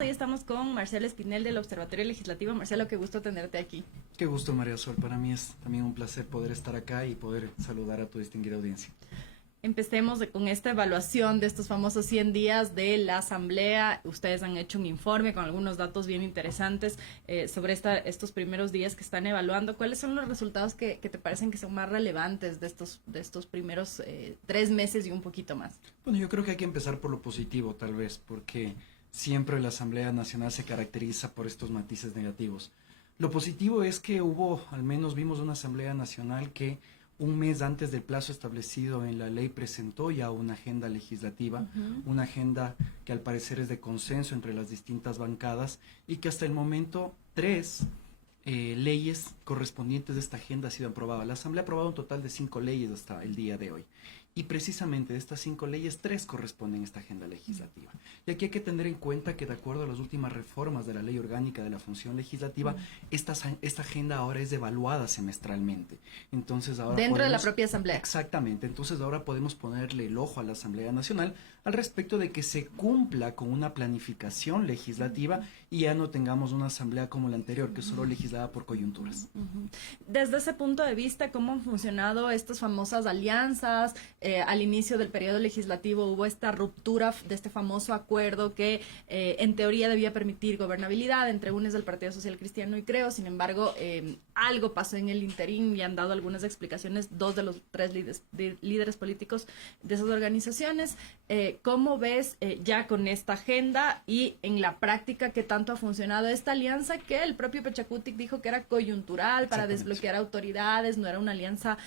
Hoy estamos con Marcelo Espinel del Observatorio Legislativo. Marcelo, qué gusto tenerte aquí. Qué gusto, María Sol. Para mí es también un placer poder estar acá y poder saludar a tu distinguida audiencia. Empecemos con esta evaluación de estos famosos 100 días de la Asamblea. Ustedes han hecho un informe con algunos datos bien interesantes sobre estos primeros días que están evaluando. ¿Cuáles son los resultados que te parecen que son más relevantes de estos primeros 3 meses y un poquito más? Bueno, yo creo que hay que empezar por lo positivo, tal vez, porque siempre la Asamblea Nacional se caracteriza por estos matices negativos. Lo positivo es que al menos vimos una Asamblea Nacional que un mes antes del plazo establecido en la ley presentó ya una agenda legislativa, una agenda que al parecer es de consenso entre las distintas bancadas y que hasta el momento tres leyes correspondientes de esta agenda han sido aprobadas. La Asamblea ha aprobado un total de 5 leyes hasta el día de hoy. Y precisamente de estas 5 leyes, 3 corresponden a esta agenda legislativa. Y aquí hay que tener en cuenta que de acuerdo a las últimas reformas de la Ley Orgánica de la Función Legislativa, esta agenda ahora es evaluada semestralmente. Entonces ahora Dentro de la propia Asamblea. Exactamente. Entonces ahora podemos ponerle el ojo a la Asamblea Nacional al respecto de que se cumpla con una planificación legislativa y ya no tengamos una Asamblea como la anterior, que solo legislaba por coyunturas. Desde ese punto de vista, ¿cómo han funcionado estas famosas alianzas? Al inicio del periodo legislativo hubo esta ruptura de este famoso acuerdo que en teoría debía permitir gobernabilidad entre UNES del Partido Social Cristiano y Creo. Sin embargo, algo pasó en el interín y han dado algunas explicaciones dos de los tres líderes políticos de esas organizaciones. ¿Cómo ves ya con esta agenda y en la práctica qué tanto ha funcionado esta alianza que el propio Pachacutic dijo que era coyuntural para desbloquear autoridades, no era una alianza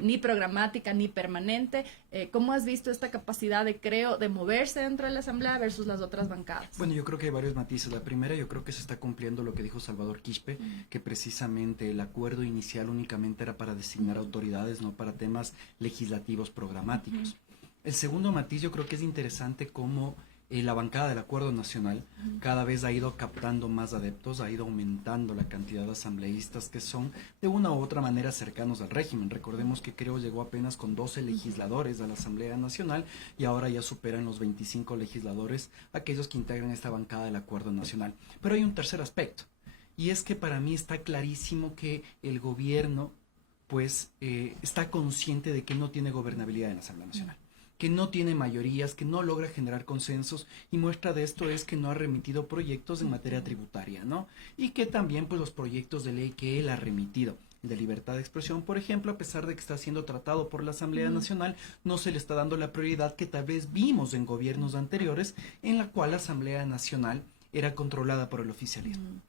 ni programática ni permanente? ¿Cómo has visto esta capacidad de Creo de moverse dentro de la Asamblea versus las otras bancadas? Bueno, yo creo que hay varios matices. La primera, yo creo que se está cumpliendo lo que dijo Salvador Quispe, que precisamente el acuerdo inicial únicamente era para designar autoridades, no para temas legislativos programáticos. El segundo matiz, yo creo que es interesante cómo la bancada del Acuerdo Nacional cada vez ha ido captando más adeptos, ha ido aumentando la cantidad de asambleístas que son de una u otra manera cercanos al régimen. Recordemos que Creo llegó apenas con 12 legisladores a la Asamblea Nacional y ahora ya superan los 25 legisladores aquellos que integran esta bancada del Acuerdo Nacional. Pero hay un tercer aspecto, y es que para mí está clarísimo que el gobierno pues está consciente de que no tiene gobernabilidad en la Asamblea Nacional, que no tiene mayorías, que no logra generar consensos, y muestra de esto es que no ha remitido proyectos en materia tributaria, ¿no? Y que también pues los proyectos de ley que él ha remitido, el de libertad de expresión, por ejemplo, a pesar de que está siendo tratado por la Asamblea Nacional, no se le está dando la prioridad que tal vez vimos en gobiernos anteriores, en la cual la Asamblea Nacional era controlada por el oficialismo.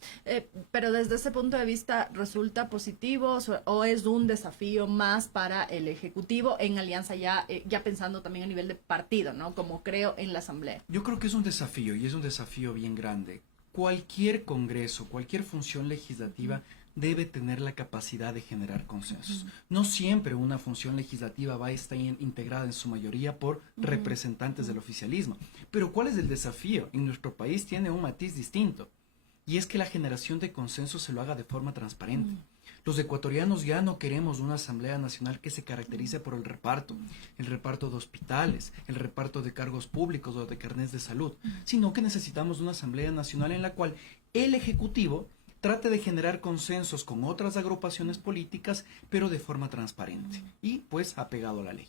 Pero desde ese punto de vista, ¿resulta positivo o es un desafío más para el Ejecutivo en alianza ya pensando también a nivel de partido, ¿no? Como Creo en la Asamblea? Yo creo que es un desafío, y es un desafío bien grande. Cualquier congreso, cualquier función legislativa debe tener la capacidad de generar consensos. No siempre una función legislativa va a estar integrada en su mayoría por representantes del oficialismo. Pero ¿cuál es el desafío? En nuestro país tiene un matiz distinto, y es que la generación de consensos se lo haga de forma transparente. Los ecuatorianos ya no queremos una Asamblea Nacional que se caracterice por el reparto de hospitales, el reparto de cargos públicos o de carnets de salud, sino que necesitamos una Asamblea Nacional en la cual el Ejecutivo trate de generar consensos con otras agrupaciones políticas, pero de forma transparente y pues apegado a la ley.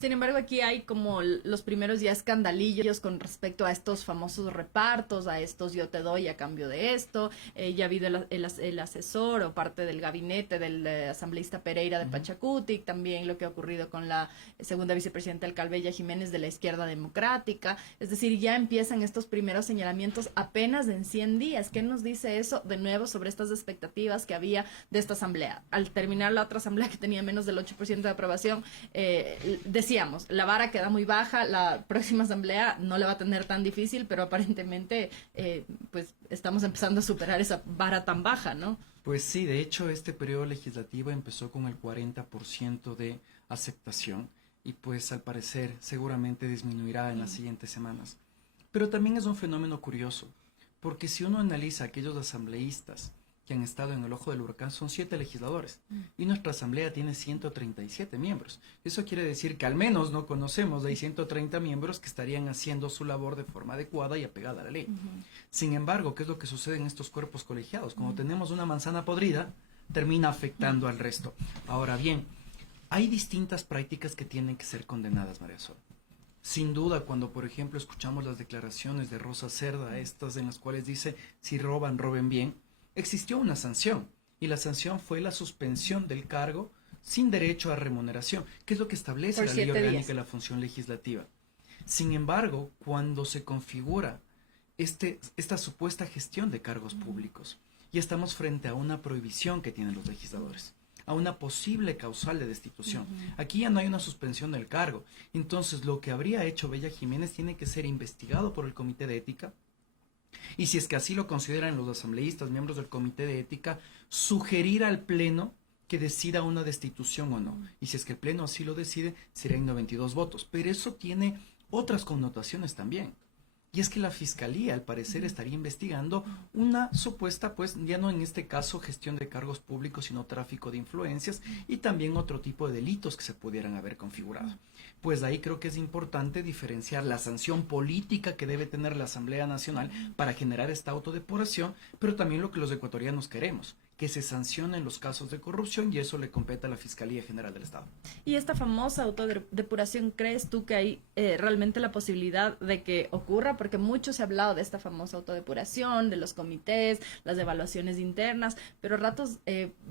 Sin embargo, aquí hay como los primeros ya escandalillos con respecto a estos famosos repartos, a estos yo te doy a cambio de esto. Ya ha habido el asesor o parte del gabinete del asambleísta Pereira de Pachacutic, también lo que ha ocurrido con la segunda vicepresidenta del Calvella Jiménez de la Izquierda Democrática. Es decir, ya empiezan estos primeros señalamientos apenas en 100 días. ¿Qué nos dice eso de nuevo sobre estas expectativas que había de esta asamblea? Al terminar la otra asamblea que tenía menos del 8% de aprobación, decíamos, la vara queda muy baja, la próxima asamblea no la va a tener tan difícil, pero aparentemente pues estamos empezando a superar esa vara tan baja, ¿no? Pues sí, de hecho este periodo legislativo empezó con el 40% de aceptación y pues al parecer seguramente disminuirá en las siguientes semanas. Pero también es un fenómeno curioso, porque si uno analiza a aquellos asambleístas que que han estado en el ojo del huracán son 7 legisladores y nuestra asamblea tiene 137 miembros. Eso quiere decir que al menos no conocemos de 130 miembros que estarían haciendo su labor de forma adecuada y apegada a la ley. Sin embargo, ¿qué es lo que sucede en estos cuerpos colegiados? Cuando tenemos una manzana podrida, termina afectando al resto. Ahora bien, hay distintas prácticas que tienen que ser condenadas, María Sol. Sin duda, cuando por ejemplo escuchamos las declaraciones de Rosa Cerda, estas en las cuales dice, si roban, roben bien, existió una sanción, y la sanción fue la suspensión del cargo sin derecho a remuneración, que es lo que establece la Ley Orgánica de la Función Legislativa. Sin embargo, cuando se configura esta supuesta gestión de cargos públicos, ya estamos frente a una prohibición que tienen los legisladores, a una posible causal de destitución. Aquí ya no hay una suspensión del cargo. Entonces, lo que habría hecho Bella Jiménez tiene que ser investigado por el Comité de Ética, y si es que así lo consideran los asambleístas, miembros del Comité de Ética, sugerir al Pleno que decida una destitución o no. Y si es que el Pleno así lo decide, serían 92 votos. Pero eso tiene otras connotaciones también. Y es que la Fiscalía, al parecer, estaría investigando una supuesta, pues, ya no en este caso gestión de cargos públicos, sino tráfico de influencias y también otro tipo de delitos que se pudieran haber configurado. Pues ahí creo que es importante diferenciar la sanción política que debe tener la Asamblea Nacional para generar esta autodepuración, pero también lo que los ecuatorianos queremos, que se sancionen los casos de corrupción, y eso le compete a la Fiscalía General del Estado. Y esta famosa autodepuración, ¿crees tú que hay realmente la posibilidad de que ocurra? Porque mucho se ha hablado de esta famosa autodepuración, de los comités, las evaluaciones internas, pero a ratos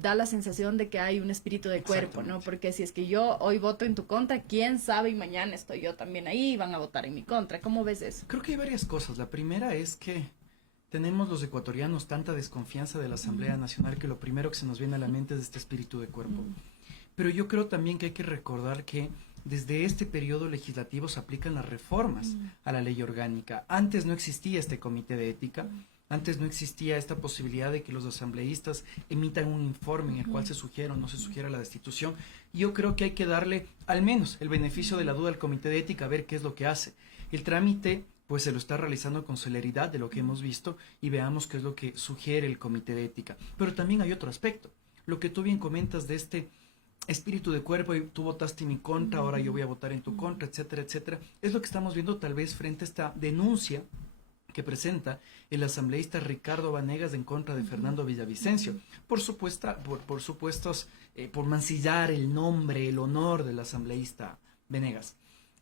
da la sensación de que hay un espíritu de cuerpo, ¿no? Porque si es que yo hoy voto en tu contra, quién sabe, y mañana estoy yo también ahí y van a votar en mi contra. ¿Cómo ves eso? Creo que hay varias cosas. La primera es que tenemos los ecuatorianos tanta desconfianza de la Asamblea Nacional que lo primero que se nos viene a la mente es este espíritu de cuerpo. Pero yo creo también que hay que recordar que desde este periodo legislativo se aplican las reformas a la ley orgánica. Antes no existía este comité de ética, antes no existía esta posibilidad de que los asambleístas emitan un informe en el cual se sugiera o no se sugiera la destitución. Yo creo que hay que darle al menos el beneficio de la duda al comité de ética, a ver qué es lo que hace. El trámite pues se lo está realizando con celeridad de lo que hemos visto, y veamos qué es lo que sugiere el comité de ética. Pero también hay otro aspecto, lo que tú bien comentas de este espíritu de cuerpo, y tú votaste en mi contra, ahora yo voy a votar en tu contra, etcétera, etcétera. Es lo que estamos viendo tal vez frente a esta denuncia que presenta el asambleísta Ricardo Vanegas en contra de Fernando Villavicencio, por mancillar el nombre, el honor del asambleísta Vanegas.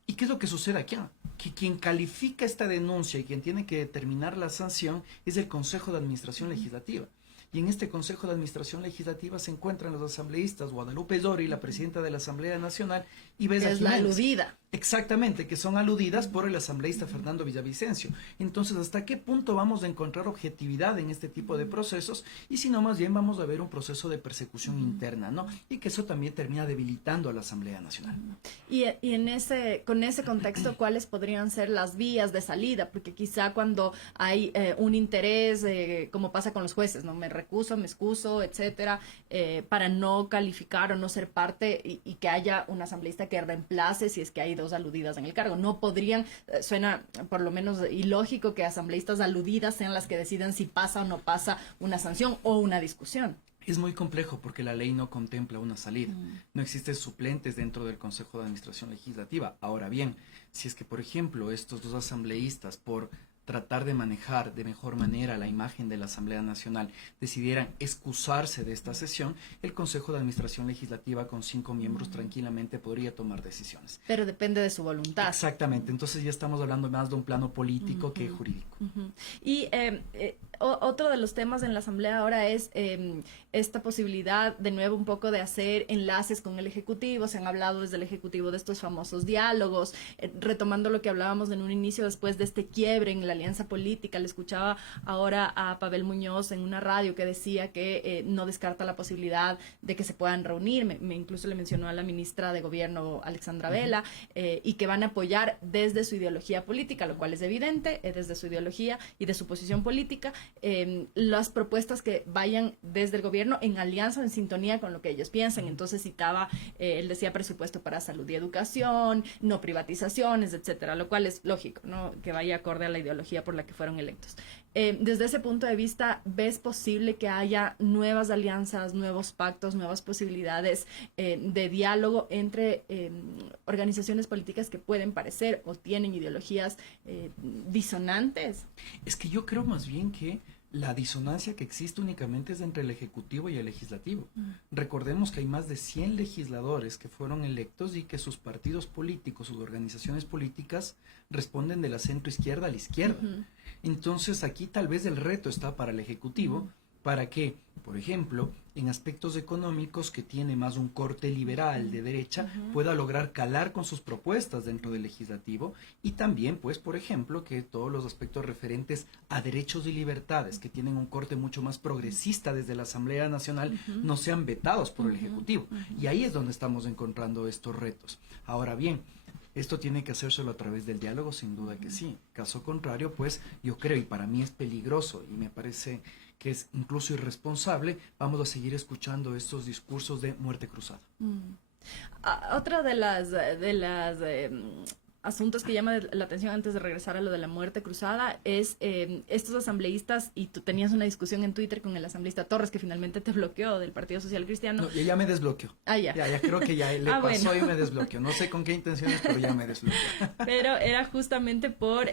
¿Y qué es lo que sucede aquí? Que quien califica esta denuncia y quien tiene que determinar la sanción es el Consejo de Administración Legislativa. Y en este Consejo de Administración Legislativa se encuentran los asambleístas Guadalupe Dori, la presidenta de la Asamblea Nacional, y Bella Jiménez. Es la aludida. Exactamente, que son aludidas por el asambleísta Fernando Villavicencio. Entonces, ¿hasta qué punto vamos a encontrar objetividad en este tipo de procesos? Y si no, más bien vamos a ver un proceso de persecución interna, ¿no? Y que eso también termina debilitando a la Asamblea Nacional. Y con ese contexto, ¿cuáles podrían ser las vías de salida? Porque quizá cuando hay un interés, como pasa con los jueces, ¿no? Me recuso, me excuso, etcétera, para no calificar o no ser parte, y que haya un asambleísta que reemplace si es que hay dos aludidas en el cargo. No podrían, suena por lo menos ilógico que asambleístas aludidas sean las que decidan si pasa o no pasa una sanción o una discusión. Es muy complejo porque la ley no contempla una salida. No existen suplentes dentro del Consejo de Administración Legislativa. Ahora bien, si es que, por ejemplo, estos dos asambleístas, por tratar de manejar de mejor manera la imagen de la Asamblea Nacional, decidieran excusarse de esta sesión, el Consejo de Administración Legislativa con 5 miembros tranquilamente podría tomar decisiones. Pero depende de su voluntad. Exactamente, entonces ya estamos hablando más de un plano político que jurídico. Y otro de los temas en la Asamblea ahora es esta posibilidad, de nuevo, un poco de hacer enlaces con el Ejecutivo. Se han hablado desde el Ejecutivo de estos famosos diálogos, retomando lo que hablábamos en un inicio después de este quiebre en la alianza política. Le escuchaba ahora a Pavel Muñoz en una radio que decía que no descarta la posibilidad de que se puedan reunir. Incluso le mencionó a la ministra de Gobierno, Alexandra Vela, y que van a apoyar desde su ideología política, lo cual es evidente, desde su ideología y de su posición política, las propuestas que vayan desde el gobierno en alianza, en sintonía con lo que ellos piensan. Entonces citaba, él decía presupuesto para salud y educación, no privatizaciones, etcétera, lo cual es lógico, ¿no? Que vaya acorde a la ideología por la que fueron electos. Desde ese punto de vista, ¿ves posible que haya nuevas alianzas, nuevos pactos, nuevas posibilidades de diálogo entre organizaciones políticas que pueden parecer o tienen ideologías disonantes? Es que yo creo más bien que la disonancia que existe únicamente es entre el Ejecutivo y el Legislativo. Recordemos que hay más de 100 legisladores que fueron electos y que sus partidos políticos, sus organizaciones políticas responden de la centro izquierda a la izquierda. Entonces aquí tal vez el reto está para el Ejecutivo, para que, por ejemplo, en aspectos económicos que tiene más un corte liberal de derecha, pueda lograr calar con sus propuestas dentro del legislativo, y también, pues, por ejemplo, que todos los aspectos referentes a derechos y libertades que tienen un corte mucho más progresista desde la Asamblea Nacional no sean vetados por el Ejecutivo. Y ahí es donde estamos encontrando estos retos. Ahora bien, esto tiene que hacérselo a través del diálogo, sin duda que sí. Caso contrario, pues, yo creo, y para mí es peligroso, y me parece que es incluso irresponsable, vamos a seguir escuchando estos discursos de muerte cruzada. Otra de las asuntos que llama la atención antes de regresar a lo de la muerte cruzada es estos asambleístas, y tú tenías una discusión en Twitter con el asambleísta Torres, que finalmente te bloqueó del Partido Social Cristiano. No, ya me desbloqueó. Ya. Ya creo que ya le pasó y me desbloqueó. No sé con qué intenciones, pero ya me desbloqueó. Pero era justamente por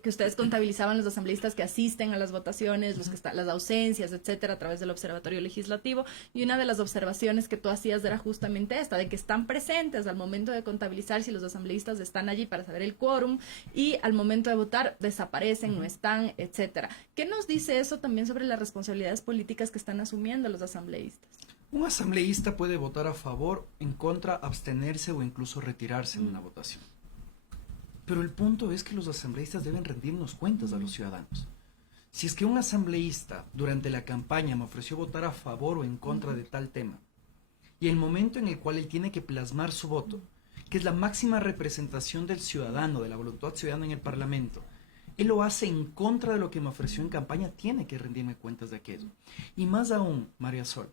que ustedes contabilizaban los asambleístas que asisten a las votaciones, los que las ausencias, etcétera, a través del Observatorio Legislativo, y una de las observaciones que tú hacías era justamente esta, de que están presentes al momento de contabilizar si los asambleístas están allí para saber el quórum, y al momento de votar desaparecen, no están, etcétera. ¿Qué nos dice eso también sobre las responsabilidades políticas que están asumiendo los asambleístas? Un asambleísta puede votar a favor, en contra, abstenerse o incluso retirarse en una votación. Pero el punto es que los asambleístas deben rendirnos cuentas a los ciudadanos. Si es que un asambleísta durante la campaña me ofreció votar a favor o en contra de tal tema, y el momento en el cual él tiene que plasmar su voto, que es la máxima representación del ciudadano, de la voluntad ciudadana en el Parlamento, él lo hace en contra de lo que me ofreció en campaña, tiene que rendirme cuentas de aquello. Y más aún, María Sol,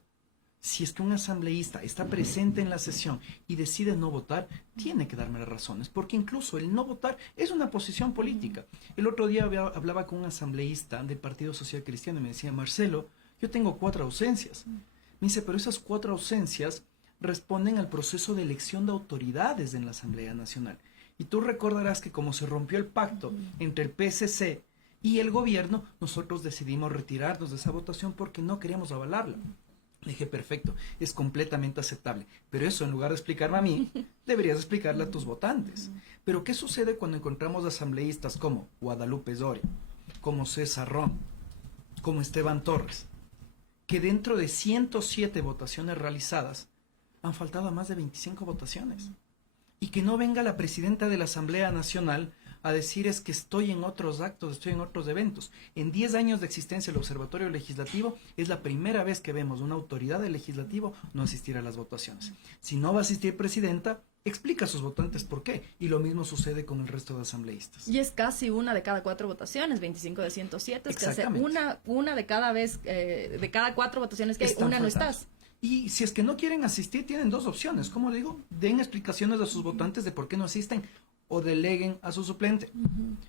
si es que un asambleísta está presente en la sesión y decide no votar, tiene que darme las razones, porque incluso el no votar es una posición política. El otro día hablaba con un asambleísta del Partido Social Cristiano y me decía, Marcelo, yo tengo 4 ausencias. Me dice, pero esas 4 ausencias responden al proceso de elección de autoridades en la Asamblea Nacional. Y tú recordarás que como se rompió el pacto entre el PSC y el gobierno, nosotros decidimos retirarnos de esa votación porque no queríamos avalarla. Le dije, perfecto, es completamente aceptable, pero eso en lugar de explicarme a mí, deberías explicarle a tus votantes. Pero ¿qué sucede cuando encontramos asambleístas como Guadalupe Doria, como César Ron, como Esteban Torres, que dentro de 107 votaciones realizadas han faltado a más de 25 votaciones? Y que no venga la presidenta de la Asamblea Nacional a decir es que estoy en otros actos, estoy en otros eventos. En 10 años de existencia del Observatorio Legislativo es la primera vez que vemos una autoridad del Legislativo no asistir a las votaciones. Si no va a asistir presidenta, explica a sus votantes por qué. Y lo mismo sucede con el resto de asambleístas. Y es casi una de cada 4 votaciones, 25 de 107, es que hace una de cada vez, de cada 4 votaciones que hay, una no estás. Y si es que no quieren asistir, tienen 2 opciones. Como digo, den explicaciones a sus votantes de por qué no asisten o deleguen a su suplente.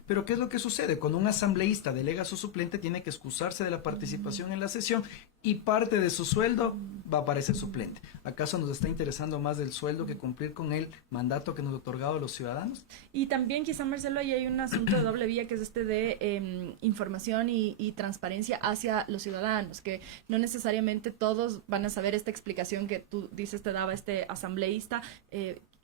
Pero ¿qué es lo que sucede? Cuando un asambleísta delega a su suplente, tiene que excusarse de la participación en la sesión y parte de su sueldo va para ese suplente. ¿Acaso nos está interesando más el sueldo que cumplir con el mandato que nos ha otorgado a los ciudadanos? Y también quizá, Marcelo, ahí hay un asunto de doble vía, que es este de información y transparencia hacia los ciudadanos, que no necesariamente todos van a saber esta explicación que tú dices te daba este asambleísta.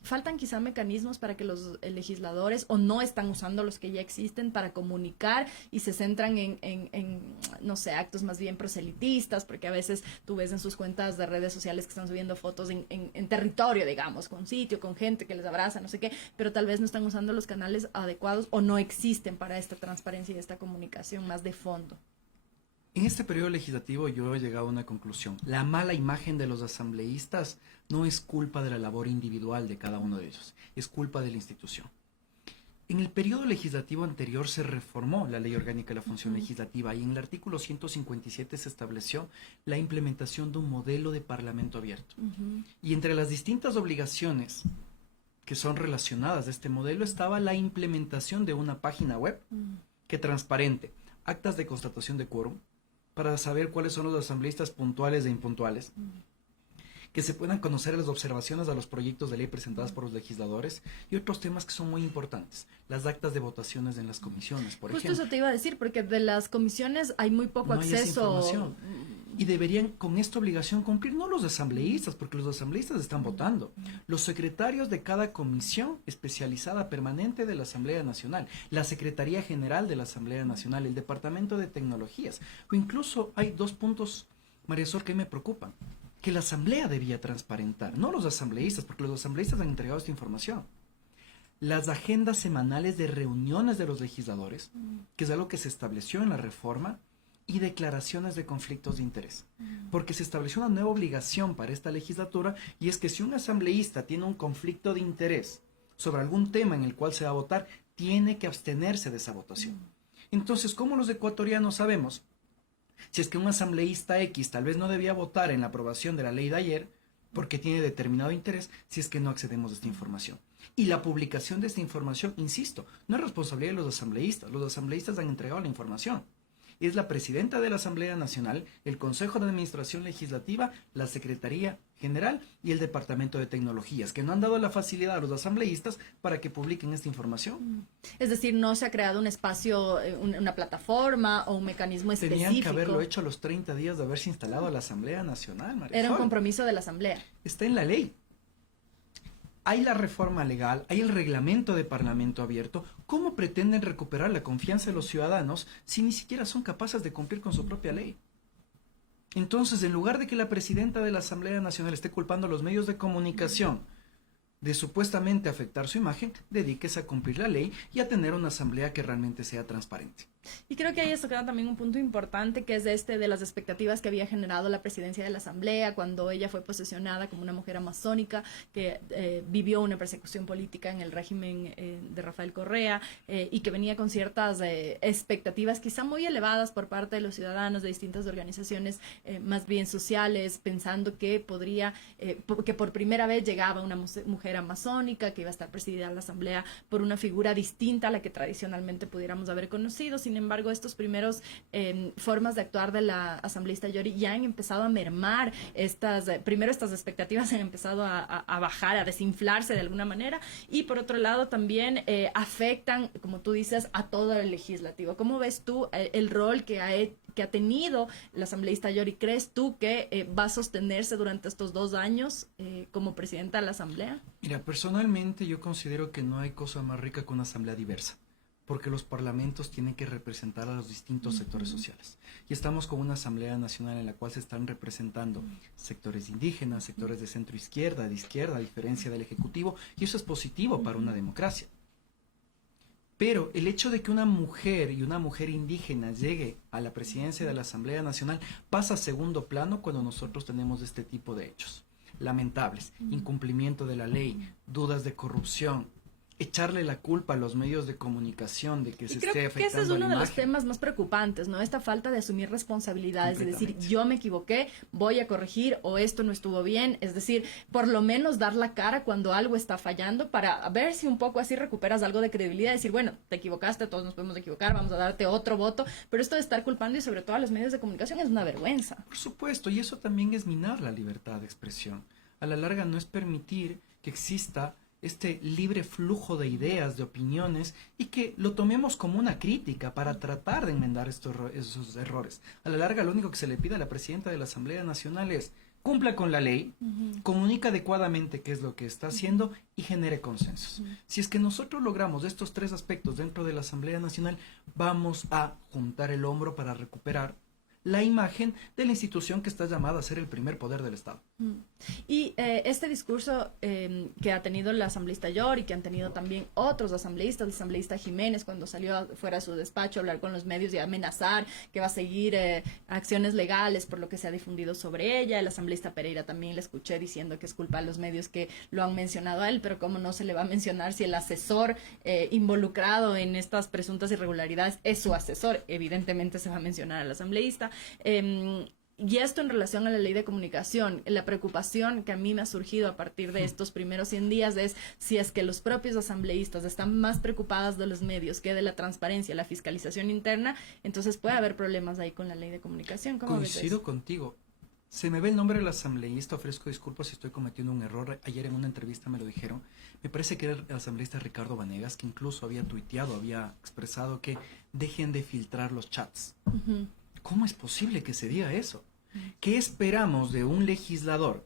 Faltan quizá mecanismos para que los legisladores, o no están usando los que ya existen para comunicar, y se centran en no sé, actos más bien proselitistas, porque a veces tú ves en sus cuentas de redes sociales que están subiendo fotos en territorio, digamos, con sitio, con gente que les abraza, no sé qué, pero tal vez no están usando los canales adecuados o no existen para esta transparencia y esta comunicación más de fondo. En este periodo legislativo yo he llegado a una conclusión. La mala imagen de los asambleístas no es culpa de la labor individual de cada uno de ellos, es culpa de la institución. En el periodo legislativo anterior se reformó la Ley Orgánica de la Función Legislativa y en el artículo 157 se estableció la implementación de un modelo de parlamento abierto. Y entre las distintas obligaciones que son relacionadas a este modelo estaba la implementación de una página web que transparente actas de constatación de quórum, para saber cuáles son los asambleístas puntuales e impuntuales, que se puedan conocer las observaciones a los proyectos de ley presentadas por los legisladores y otros temas que son muy importantes, las actas de votaciones en las comisiones, por ejemplo. Justo eso te iba a decir, porque de las comisiones hay muy poco No hay esa acceso. información. Y deberían con esta obligación cumplir no los asambleístas, porque los asambleístas están votando, los secretarios de cada comisión especializada permanente de la Asamblea Nacional, la Secretaría General de la Asamblea Nacional, el Departamento de Tecnologías, o incluso hay dos puntos, María Sor, que me preocupan, que la Asamblea debía transparentar, no los asambleístas, porque los asambleístas han entregado esta información. Las agendas semanales de reuniones de los legisladores, que es algo que se estableció en la reforma, y declaraciones de conflictos de interés. Porque se estableció una nueva obligación para esta legislatura y es que si un asambleísta tiene un conflicto de interés sobre algún tema en el cual se va a votar, tiene que abstenerse de esa votación. Entonces, ¿cómo los ecuatorianos sabemos si es que un asambleísta X tal vez no debía votar en la aprobación de la ley de ayer porque tiene determinado interés si es que no accedemos a esta información? Y la publicación de esta información, insisto, no es responsabilidad de los asambleístas han entregado la información. Es la presidenta de la Asamblea Nacional, el Consejo de Administración Legislativa, la Secretaría General y el Departamento de Tecnologías, que no han dado la facilidad a los asambleístas para que publiquen esta información. Es decir, no se ha creado un espacio, una plataforma o un mecanismo específico. Tenían que haberlo hecho a los 30 días de haberse instalado a la Asamblea Nacional, María Era un Sol. compromiso de la Asamblea. Está en la ley. Hay la reforma legal, hay el reglamento de Parlamento abierto. ¿Cómo pretenden recuperar la confianza de los ciudadanos si ni siquiera son capaces de cumplir con su propia ley? Entonces, en lugar de que la presidenta de la Asamblea Nacional esté culpando a los medios de comunicación de supuestamente afectar su imagen, dedíquese a cumplir la ley y a tener una asamblea que realmente sea transparente. Y creo que ahí esto queda también un punto importante, que es de las expectativas que había generado la presidencia de la Asamblea cuando ella fue posesionada como una mujer amazónica que vivió una persecución política en el régimen de Rafael Correa y que venía con ciertas expectativas quizá muy elevadas por parte de los ciudadanos de distintas organizaciones más bien sociales, pensando que podría, que por primera vez llegaba una mujer amazónica que iba a estar presidida la Asamblea por una figura distinta a la que tradicionalmente pudiéramos haber conocido. Sin embargo, estos primeros formas de actuar de la asambleísta Yori ya han empezado a mermar primero estas expectativas han empezado a bajar, a desinflarse de alguna manera, y por otro lado también afectan, como tú dices, a todo el legislativo. ¿Cómo ves tú el rol que ha tenido la asambleísta Yori? ¿Crees tú que va a sostenerse durante estos 2 años como presidenta de la Asamblea? Mira, personalmente yo considero que no hay cosa más rica que una asamblea diversa, porque los parlamentos tienen que representar a los distintos sectores sociales. Y estamos con una Asamblea Nacional en la cual se están representando sectores indígenas, sectores de centro izquierda, de izquierda, a diferencia del Ejecutivo, y eso es positivo para una democracia. Pero el hecho de que una mujer y una mujer indígena llegue a la presidencia de la Asamblea Nacional pasa a segundo plano cuando nosotros tenemos este tipo de hechos lamentables, incumplimiento de la ley, dudas de corrupción, echarle la culpa a los medios de comunicación de que se esté afectando. Creo que ese es uno la de los imagen. temas más preocupantes, ¿no? Esta falta de asumir responsabilidades, de decir, yo me equivoqué, voy a corregir, o esto no estuvo bien. Es decir, por lo menos dar la cara cuando algo está fallando para ver si un poco así recuperas algo de credibilidad, decir, bueno, te equivocaste, todos nos podemos equivocar, vamos a darte otro voto, pero esto de estar culpando y sobre todo a los medios de comunicación es una vergüenza. Por supuesto, y eso también es minar la libertad de expresión. A la larga no es permitir que exista este libre flujo de ideas, de opiniones, y que lo tomemos como una crítica para tratar de enmendar esos errores. A la larga, lo único que se le pide a la presidenta de la Asamblea Nacional es cumpla con la ley, comunica adecuadamente qué es lo que está haciendo y genere consensos. Si es que nosotros logramos estos 3 aspectos dentro de la Asamblea Nacional, vamos a juntar el hombro para recuperar la imagen de la institución que está llamada a ser el primer poder del Estado. Y este discurso que ha tenido la asambleísta Yor y que han tenido también otros asambleístas, el asambleísta Jiménez cuando salió fuera de su despacho a hablar con los medios y a amenazar que va a seguir acciones legales por lo que se ha difundido sobre ella, el asambleísta Pereira también le escuché diciendo que es culpa de los medios que lo han mencionado a él, pero cómo no se le va a mencionar si el asesor involucrado en estas presuntas irregularidades es su asesor, evidentemente se va a mencionar al asambleísta. Y esto en relación a la ley de comunicación, la preocupación que a mí me ha surgido a partir de estos primeros 100 días es si es que los propios asambleístas están más preocupados de los medios que de la transparencia, la fiscalización interna, entonces puede haber problemas ahí con la ley de comunicación. ¿Cómo ves eso? Coincido contigo. Se me ve el nombre del asambleísta, ofrezco disculpas si estoy cometiendo un error. Ayer en una entrevista me lo dijeron. Me parece que era el asambleísta Ricardo Vanegas, que incluso había tuiteado, había expresado que dejen de filtrar los chats. Ujú. ¿Cómo es posible que se diga eso? ¿Qué esperamos de un legislador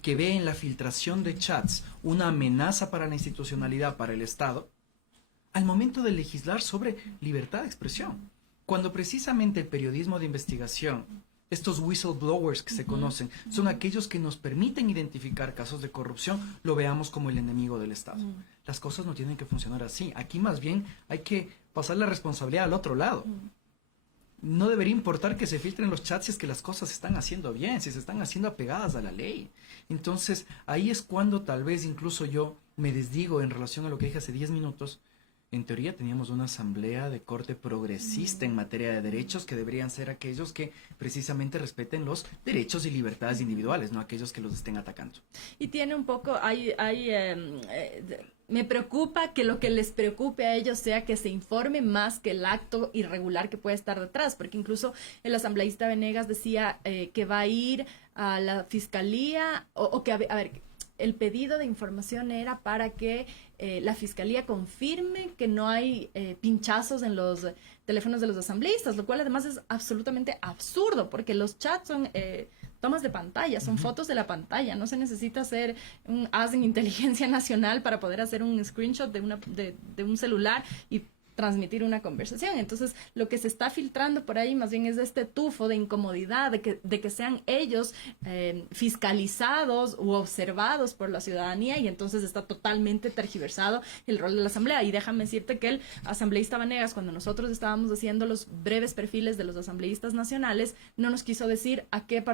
que ve en la filtración de chats una amenaza para la institucionalidad, para el Estado, al momento de legislar sobre libertad de expresión? Cuando precisamente el periodismo de investigación, estos whistleblowers que se conocen, son aquellos que nos permiten identificar casos de corrupción, lo veamos como el enemigo del Estado. Las cosas no tienen que funcionar así. Aquí más bien hay que pasar la responsabilidad al otro lado. No debería importar que se filtren los chats si es que las cosas se están haciendo bien, si se están haciendo apegadas a la ley. Entonces, ahí es cuando tal vez incluso yo me desdigo en relación a lo que dije hace 10 minutos. En teoría teníamos una asamblea de corte progresista en materia de derechos que deberían ser aquellos que precisamente respeten los derechos y libertades individuales, no aquellos que los estén atacando. Y tiene un poco, me preocupa que lo que les preocupe a ellos sea que se informe más que el acto irregular que puede estar detrás, porque incluso el asambleísta Venegas decía que va a ir a la fiscalía, o que, a ver, el pedido de información era para que la fiscalía confirme que no hay pinchazos en los teléfonos de los asambleístas, lo cual además es absolutamente absurdo, porque los chats son tomas de pantalla, son fotos de la pantalla, no se necesita hacer un as en inteligencia nacional para poder hacer un screenshot de un celular y transmitir una conversación. Entonces, lo que se está filtrando por ahí más bien es este tufo de incomodidad, de que sean ellos fiscalizados u observados por la ciudadanía, y entonces está totalmente tergiversado el rol de la asamblea. Y déjame decirte que el asambleísta Vanegas, cuando nosotros estábamos haciendo los breves perfiles de los asambleístas nacionales, no nos quiso decir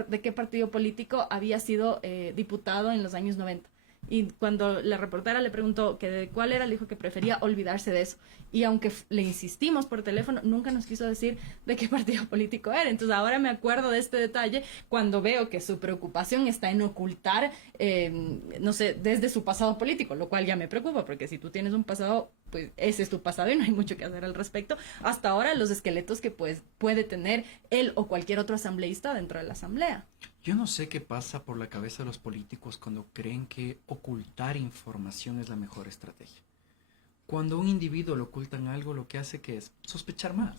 de qué partido político había sido diputado en los años 90. Y cuando la reportera le preguntó que de cuál era, le dijo que prefería olvidarse de eso. Y aunque le insistimos por teléfono, nunca nos quiso decir de qué partido político era. Entonces ahora me acuerdo de este detalle cuando veo que su preocupación está en ocultar, no sé, desde su pasado político, lo cual ya me preocupa, porque si tú tienes un pasado, pues ese es tu pasado y no hay mucho que hacer al respecto. Hasta ahora los esqueletos que pues, puede tener él o cualquier otro asambleísta dentro de la asamblea. Yo no sé qué pasa por la cabeza de los políticos cuando creen que ocultar información es la mejor estrategia. Cuando a un individuo le ocultan algo, lo que hace que es sospechar más.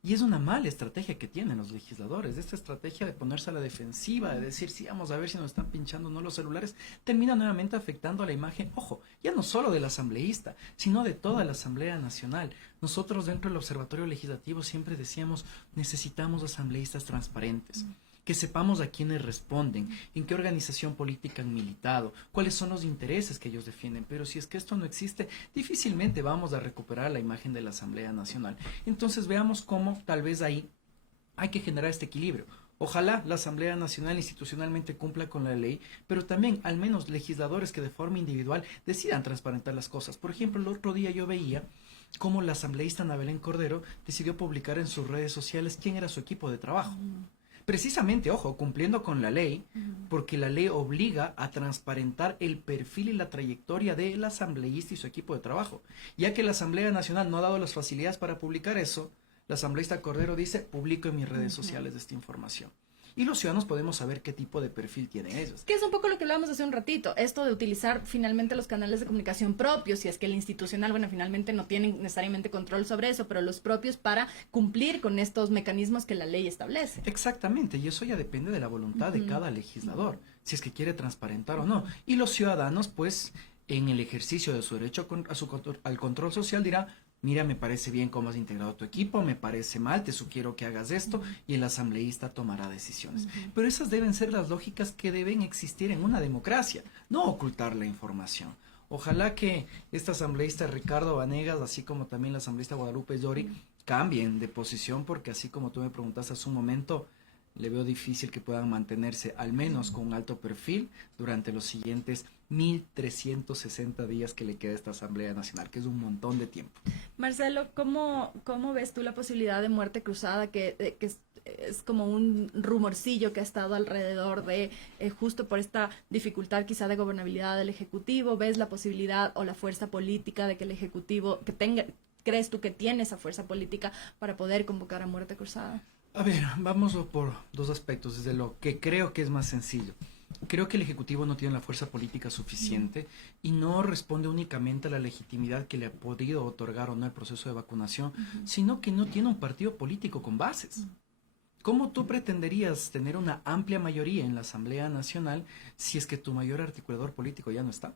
Y es una mala estrategia que tienen los legisladores. Esta estrategia de ponerse a la defensiva, de decir, sí, vamos a ver si nos están pinchando o no los celulares, termina nuevamente afectando a la imagen, ojo, ya no solo del asambleísta, sino de toda la Asamblea Nacional. Nosotros dentro del Observatorio Legislativo siempre decíamos, necesitamos asambleístas transparentes. Que sepamos a quiénes responden, en qué organización política han militado, cuáles son los intereses que ellos defienden. Pero si es que esto no existe, difícilmente vamos a recuperar la imagen de la Asamblea Nacional. Entonces veamos cómo tal vez ahí hay que generar este equilibrio. Ojalá la Asamblea Nacional institucionalmente cumpla con la ley, pero también al menos legisladores que de forma individual decidan transparentar las cosas. Por ejemplo, el otro día yo veía cómo la asambleísta Ana Belén Cordero decidió publicar en sus redes sociales quién era su equipo de trabajo. Precisamente, ojo, cumpliendo con la ley, porque la ley obliga a transparentar el perfil y la trayectoria del asambleísta y su equipo de trabajo. Ya que la Asamblea Nacional no ha dado las facilidades para publicar eso, la asambleísta Cordero dice, publico en mis redes sociales esta información. Y los ciudadanos podemos saber qué tipo de perfil tienen ellos. Que es un poco lo que hablábamos hace un ratito, esto de utilizar finalmente los canales de comunicación propios, si es que el institucional, bueno, finalmente no tienen necesariamente control sobre eso, pero los propios para cumplir con estos mecanismos que la ley establece. Exactamente, y eso ya depende de la voluntad de cada legislador, si es que quiere transparentar o no. Y los ciudadanos, pues, en el ejercicio de su derecho al control social dirá, mira, me parece bien cómo has integrado tu equipo, me parece mal, te sugiero que hagas esto, y el asambleísta tomará decisiones. Pero esas deben ser las lógicas que deben existir en una democracia, no ocultar la información. Ojalá que este asambleísta Ricardo Vanegas, así como también la asambleísta Guadalupe Llori, cambien de posición, porque así como tú me preguntaste hace un momento, le veo difícil que puedan mantenerse al menos con un alto perfil durante los siguientes 1.360 días que le queda a esta Asamblea Nacional, que es un montón de tiempo. Marcelo, ¿cómo ves tú la posibilidad de muerte cruzada? Que es como un rumorcillo que ha estado alrededor de, justo por esta dificultad quizá de gobernabilidad del Ejecutivo, ¿ves la posibilidad o la fuerza política de que el Ejecutivo, crees tú que tiene esa fuerza política para poder convocar a muerte cruzada? A ver, vamos por dos aspectos, desde lo que creo que es más sencillo. Creo que el Ejecutivo no tiene la fuerza política suficiente y no responde únicamente a la legitimidad que le ha podido otorgar o no el proceso de vacunación, sino que no tiene un partido político con bases. ¿Cómo tú pretenderías tener una amplia mayoría en la Asamblea Nacional si es que tu mayor articulador político ya no está?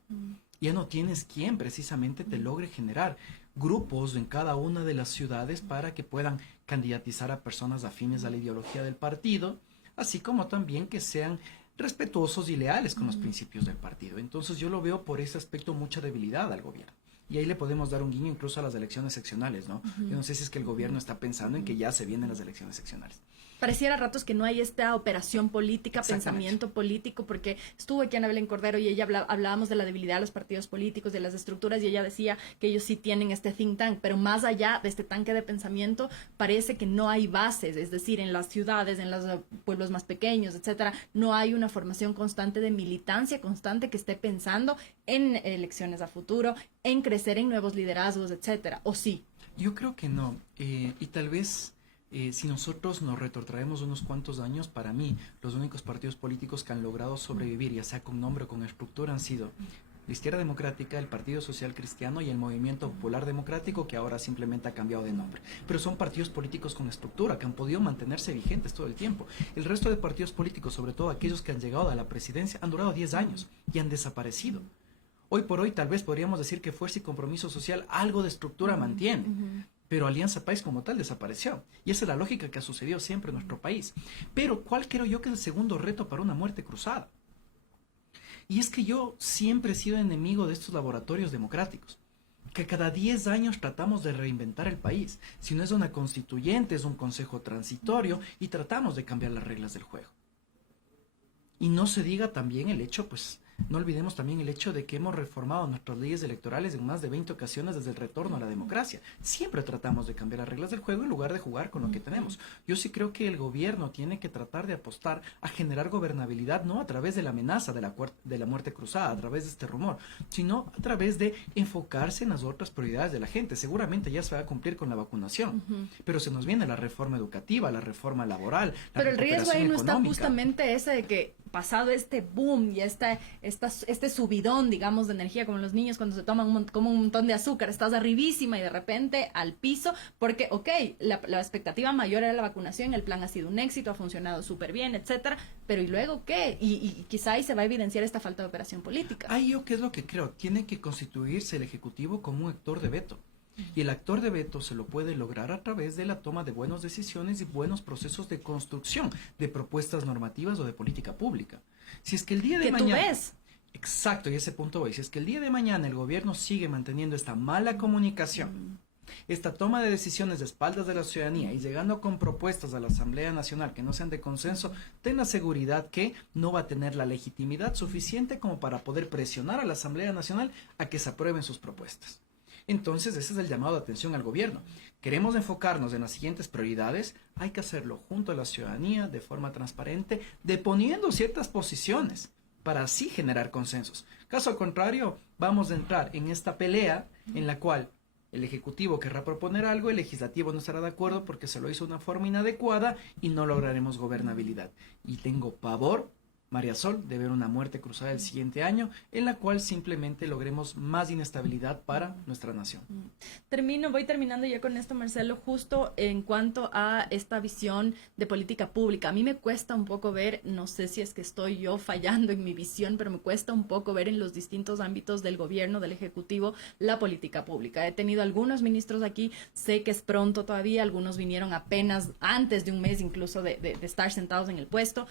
Ya no tienes quien precisamente te logre generar grupos en cada una de las ciudades para que puedan candidatizar a personas afines a la ideología del partido, así como también que sean respetuosos y leales con los principios del partido. Entonces yo lo veo por ese aspecto mucha debilidad al gobierno. Y ahí le podemos dar un guiño incluso a las elecciones seccionales, ¿no? Yo no sé si es que el gobierno está pensando en que ya se vienen las elecciones seccionales. Pareciera a ratos que no hay esta operación política, pensamiento político, porque estuve aquí Ana Belén Cordero y ella hablábamos de la debilidad de los partidos políticos, de las estructuras, y ella decía que ellos sí tienen este think tank, pero más allá de este tanque de pensamiento, parece que no hay bases, es decir, en las ciudades, en los pueblos más pequeños, etcétera, no hay una formación constante de militancia constante que esté pensando en elecciones a futuro, en crecer en nuevos liderazgos, etcétera, ¿o sí? Yo creo que no, y tal vez si nosotros nos retrotraemos unos cuantos años, para mí, los únicos partidos políticos que han logrado sobrevivir, ya sea con nombre o con estructura, han sido la Izquierda Democrática, el Partido Social Cristiano y el Movimiento Popular Democrático, que ahora simplemente ha cambiado de nombre. Pero son partidos políticos con estructura, que han podido mantenerse vigentes todo el tiempo. El resto de partidos políticos, sobre todo aquellos que han llegado a la presidencia, han durado 10 años y han desaparecido. Hoy por hoy tal vez podríamos decir que Fuerza y Compromiso Social algo de estructura mantiene. Pero Alianza País como tal desapareció. Y esa es la lógica que ha sucedido siempre en nuestro país. Pero ¿cuál creo yo que es el segundo reto para una muerte cruzada? Y es que yo siempre he sido enemigo de estos laboratorios democráticos, que cada 10 años tratamos de reinventar el país. Si no es una constituyente, es un consejo transitorio y tratamos de cambiar las reglas del juego. Y no se diga también el hecho, pues, no olvidemos también el hecho de que hemos reformado nuestras leyes electorales en más de 20 ocasiones desde el retorno a la democracia. Siempre tratamos de cambiar las reglas del juego en lugar de jugar con lo que tenemos. Yo sí creo que el gobierno tiene que tratar de apostar a generar gobernabilidad, no a través de la amenaza de la muerte cruzada, a través de este rumor, sino a través de enfocarse en las otras prioridades de la gente. Seguramente ya se va a cumplir con la vacunación, pero se nos viene la reforma educativa, la reforma laboral, pero el riesgo ahí no está justamente ese de que pasado este boom y este subidón, digamos, de energía, como los niños cuando se toman como un montón de azúcar, estás arribísima y de repente al piso, porque, la expectativa mayor era la vacunación, el plan ha sido un éxito, ha funcionado súper bien, etcétera, pero ¿y luego qué? Y quizá ahí se va a evidenciar esta falta de operación política. Ahí yo qué es lo que creo, tiene que constituirse el Ejecutivo como un actor de veto. Y el actor de veto se lo puede lograr a través de la toma de buenas decisiones y buenos procesos de construcción de propuestas normativas o de política pública. Si es que el día de mañana... ¿Tú ves? Exacto, y ese punto voy. Si es que el día de mañana el gobierno sigue manteniendo esta mala comunicación, esta toma de decisiones de espaldas de la ciudadanía y llegando con propuestas a la Asamblea Nacional que no sean de consenso, ten la seguridad que no va a tener la legitimidad suficiente como para poder presionar a la Asamblea Nacional a que se aprueben sus propuestas. Entonces, ese es el llamado de atención al gobierno. Queremos enfocarnos en las siguientes prioridades, hay que hacerlo junto a la ciudadanía, de forma transparente, deponiendo ciertas posiciones, para así generar consensos. Caso contrario, vamos a entrar en esta pelea en la cual el Ejecutivo querrá proponer algo, el Legislativo no estará de acuerdo porque se lo hizo de una forma inadecuada y no lograremos gobernabilidad. Y tengo pavor, María Sol, de ver una muerte cruzada el siguiente año en la cual simplemente logremos más inestabilidad para nuestra nación. Voy terminando ya con esto, Marcelo, justo en cuanto a esta visión de política pública. A mí me cuesta un poco ver, no sé si es que estoy yo fallando en mi visión, pero me cuesta un poco ver en los distintos ámbitos del gobierno, del Ejecutivo, la política pública. He tenido algunos ministros aquí, sé que es pronto todavía, algunos vinieron apenas antes de un mes incluso de estar sentados en el puesto,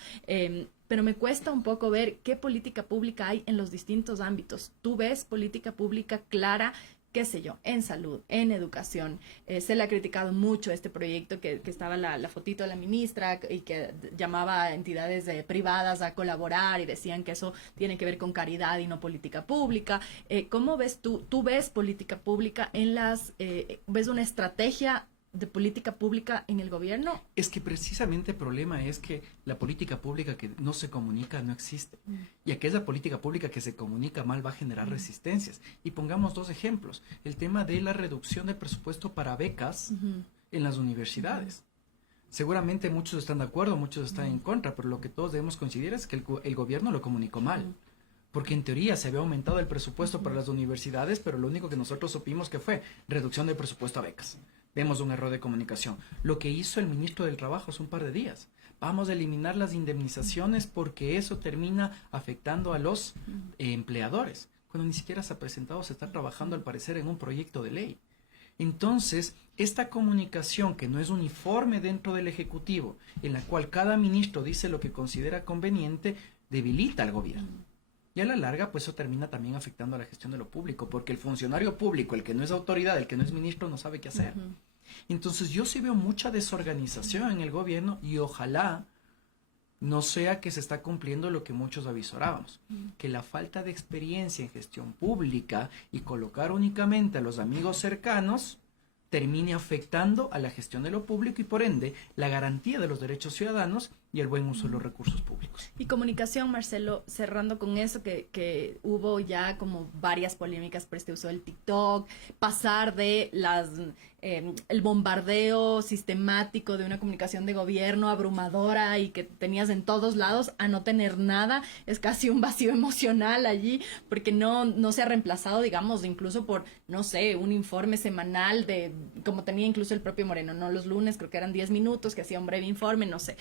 pero me cuesta un poco ver qué política pública hay en los distintos ámbitos. ¿Tú ves política pública clara, qué sé yo, en salud, en educación? Se le ha criticado mucho este proyecto que estaba la fotito de la ministra y que llamaba a entidades privadas a colaborar y decían que eso tiene que ver con caridad y no política pública. ¿Cómo ves tú? ¿Tú ves política pública ves una estrategia de política pública en el gobierno? Es que precisamente el problema es que la política pública que no se comunica no existe. Y aquella política pública que se comunica mal va a generar resistencias. Y pongamos dos ejemplos. El tema de la reducción del presupuesto para becas en las universidades. Seguramente muchos están de acuerdo, muchos están en contra, pero lo que todos debemos considerar es que el gobierno lo comunicó mal. Porque en teoría se había aumentado el presupuesto para las universidades, pero lo único que nosotros supimos que fue reducción del presupuesto a becas. Vemos un error de comunicación. Lo que hizo el ministro del Trabajo hace un par de días. Vamos a eliminar las indemnizaciones porque eso termina afectando a los empleadores. Cuando ni siquiera se ha presentado, se está trabajando al parecer en un proyecto de ley. Entonces, esta comunicación que no es uniforme dentro del Ejecutivo, en la cual cada ministro dice lo que considera conveniente, debilita al gobierno. Y a la larga, pues eso termina también afectando a la gestión de lo público, porque el funcionario público, el que no es autoridad, el que no es ministro, no sabe qué hacer. Entonces yo sí veo mucha desorganización en el gobierno y ojalá no sea que se está cumpliendo lo que muchos avisorábamos, que la falta de experiencia en gestión pública y colocar únicamente a los amigos cercanos termine afectando a la gestión de lo público y por ende la garantía de los derechos ciudadanos y el buen uso de los recursos públicos. Y comunicación, Marcelo, cerrando con eso, que hubo ya como varias polémicas por este uso del TikTok, pasar de el bombardeo sistemático de una comunicación de gobierno abrumadora y que tenías en todos lados a no tener nada, es casi un vacío emocional allí, porque no se ha reemplazado, digamos, incluso por, no sé, un informe semanal de, como tenía incluso el propio Moreno, ¿no? Los lunes creo que eran 10 minutos, que hacía un breve informe, no sé.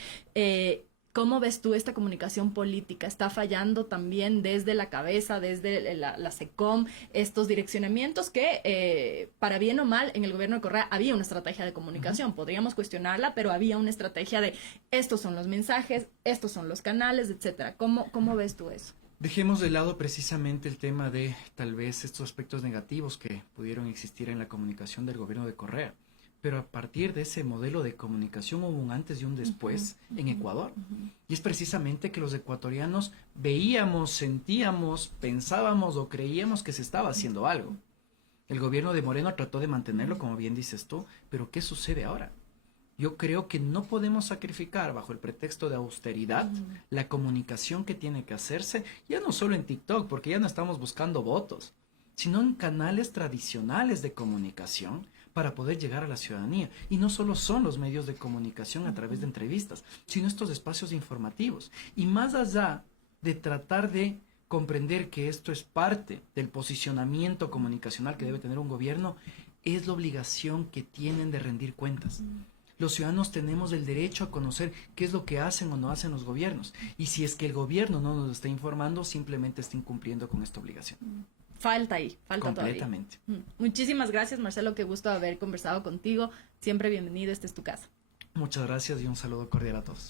¿Cómo ves tú esta comunicación política? ¿Está fallando también desde la cabeza, desde la SECOM, estos direccionamientos que, para bien o mal, en el gobierno de Correa había una estrategia de comunicación? Podríamos cuestionarla, pero había una estrategia de estos son los mensajes, estos son los canales, etcétera. ¿Cómo ves tú eso? Dejemos de lado precisamente el tema de tal vez estos aspectos negativos que pudieron existir en la comunicación del gobierno de Correa. Pero a partir de ese modelo de comunicación hubo un antes y un después en Ecuador. Y es precisamente que los ecuatorianos veíamos, sentíamos, pensábamos o creíamos que se estaba haciendo algo. El gobierno de Moreno trató de mantenerlo, como bien dices tú, pero ¿qué sucede ahora? Yo creo que no podemos sacrificar bajo el pretexto de austeridad la comunicación que tiene que hacerse, ya no solo en TikTok, porque ya no estamos buscando votos, sino en canales tradicionales de comunicación para poder llegar a la ciudadanía. Y no solo son los medios de comunicación a través de entrevistas, sino estos espacios informativos. Y más allá de tratar de comprender que esto es parte del posicionamiento comunicacional que debe tener un gobierno, es la obligación que tienen de rendir cuentas. Los ciudadanos tenemos el derecho a conocer qué es lo que hacen o no hacen los gobiernos. Y si es que el gobierno no nos está informando, simplemente está incumpliendo con esta obligación. Falta ahí, falta completamente. Todavía. Muchísimas gracias, Marcelo, qué gusto haber conversado contigo. Siempre bienvenido, esta es tu casa. Muchas gracias y un saludo cordial a todos.